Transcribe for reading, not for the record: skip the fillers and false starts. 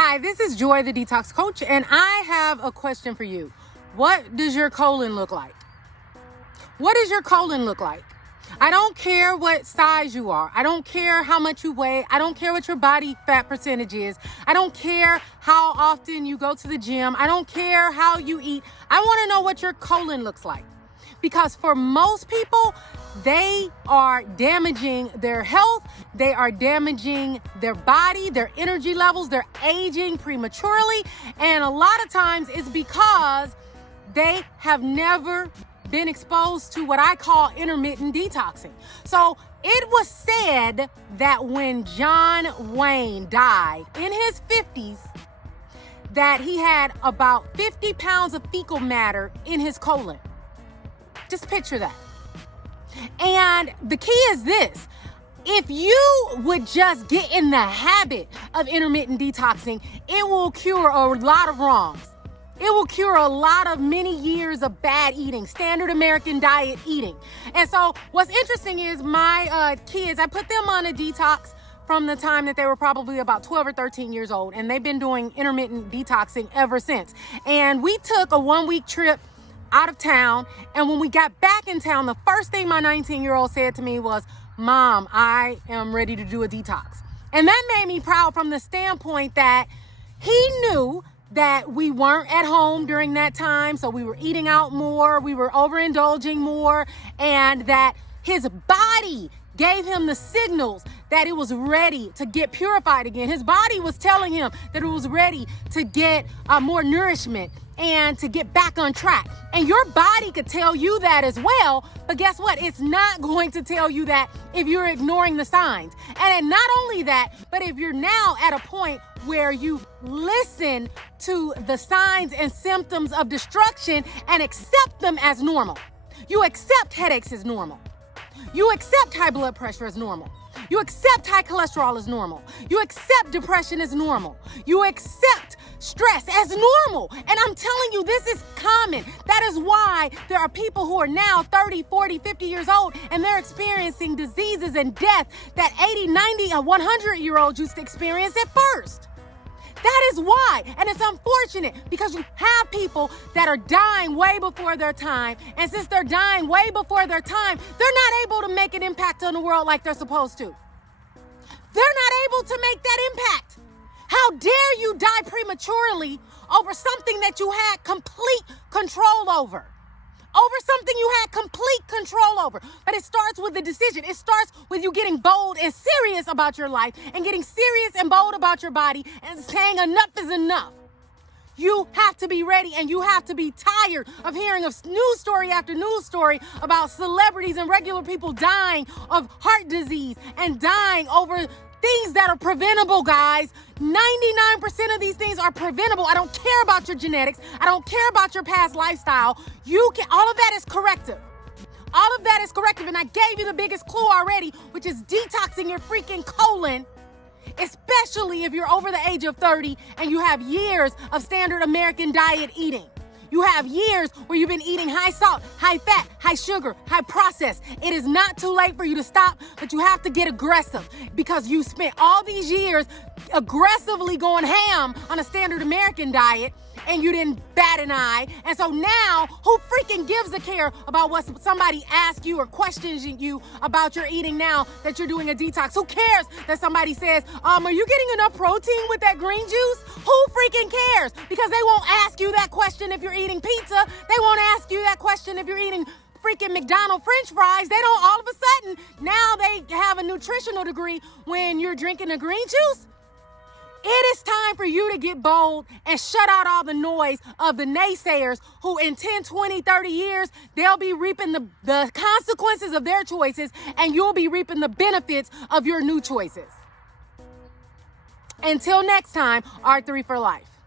Hi, this is Joy, the detox coach, and I have a question for you. What does your colon look like? What does your colon look like? I don't care what size you are. I don't care how much you weigh. I don't care what your body fat percentage is. I don't care how often you go to the gym. I don't care how you eat. I want to know what your colon looks like. Because for most people, they are damaging their health, they are damaging their body, their energy levels, they're aging prematurely, and a lot of times it's because they have never been exposed to what I call intermittent detoxing. So it was said that when John Wayne died in his 50s, that he had about 50 pounds of fecal matter in his colon. Just picture that. And the key is this. If you would just get in the habit of intermittent detoxing, it will cure a lot of wrongs. It will cure a lot of many years of bad eating, standard American diet eating. And so what's interesting is my kids, I put them on a detox from the time that they were probably about 12 or 13 years old. And they've been doing intermittent detoxing ever since. And we took a 1-week trip out of town. And when we got back in town, the first thing my 19-year-old said to me was, "Mom, I am ready to do a detox." And that made me proud from the standpoint that he knew that we weren't at home during that time. So we were eating out more, we were overindulging more, and that his body gave him the signals that it was ready to get purified again. His body was telling him that it was ready to get more nourishment and to get back on track. And your body could tell you that as well, but guess what? It's not going to tell you that if you're ignoring the signs. And not only that, but if you're now at a point where you listen to the signs and symptoms of destruction and accept them as normal. You accept headaches as normal. You accept high blood pressure as normal. You accept high cholesterol as normal. You accept depression as normal. You accept stress as normal. And I'm telling you, this is common. That is why there are people who are now 30, 40, 50 years old, and they're experiencing diseases and death that 80, 90, 100-year-olds used to experience at first. That is why. And it's unfortunate because you have people that are dying way before their time. And since they're dying way before their time, they're not able to make an impact on the world like they're supposed to. They're not able to make that impact. How dare you die prematurely over something that you had complete control over? Over something you had complete control over. But it starts with a decision. It starts with you getting bold and serious about your life and getting serious and bold about your body and saying enough is enough. You have to be ready, and you have to be tired of hearing of news story after news story about celebrities and regular people dying of heart disease and dying over things that are preventable, guys. 99% of these things are preventable. I don't care about your genetics. I don't care about your past lifestyle. All of that is corrective. All of that is corrective. And I gave you the biggest clue already, which is detoxing your freaking colon, especially if you're over the age of 30 and you have years of standard American diet eating. You have years where you've been eating high salt, high fat, high sugar, high processed. It is not too late for you to stop, but you have to get aggressive because you spent all these years aggressively going ham on a standard American diet and you didn't bat an eye. And so now, who freaking gives a care about what somebody asks you or questions you about your eating now that you're doing a detox? Who cares that somebody says, are you getting enough protein with that green juice? Who freaking cares? Because they won't ask you that question if you're eating pizza. They won't ask you that question if you're eating freaking McDonald's French fries. They don't all of a sudden, now they have a nutritional degree when you're drinking a green juice. It is time for you to get bold and shut out all the noise of the naysayers who in 10, 20, 30 years, they'll be reaping the consequences of their choices and you'll be reaping the benefits of your new choices. Until next time, R3 for life.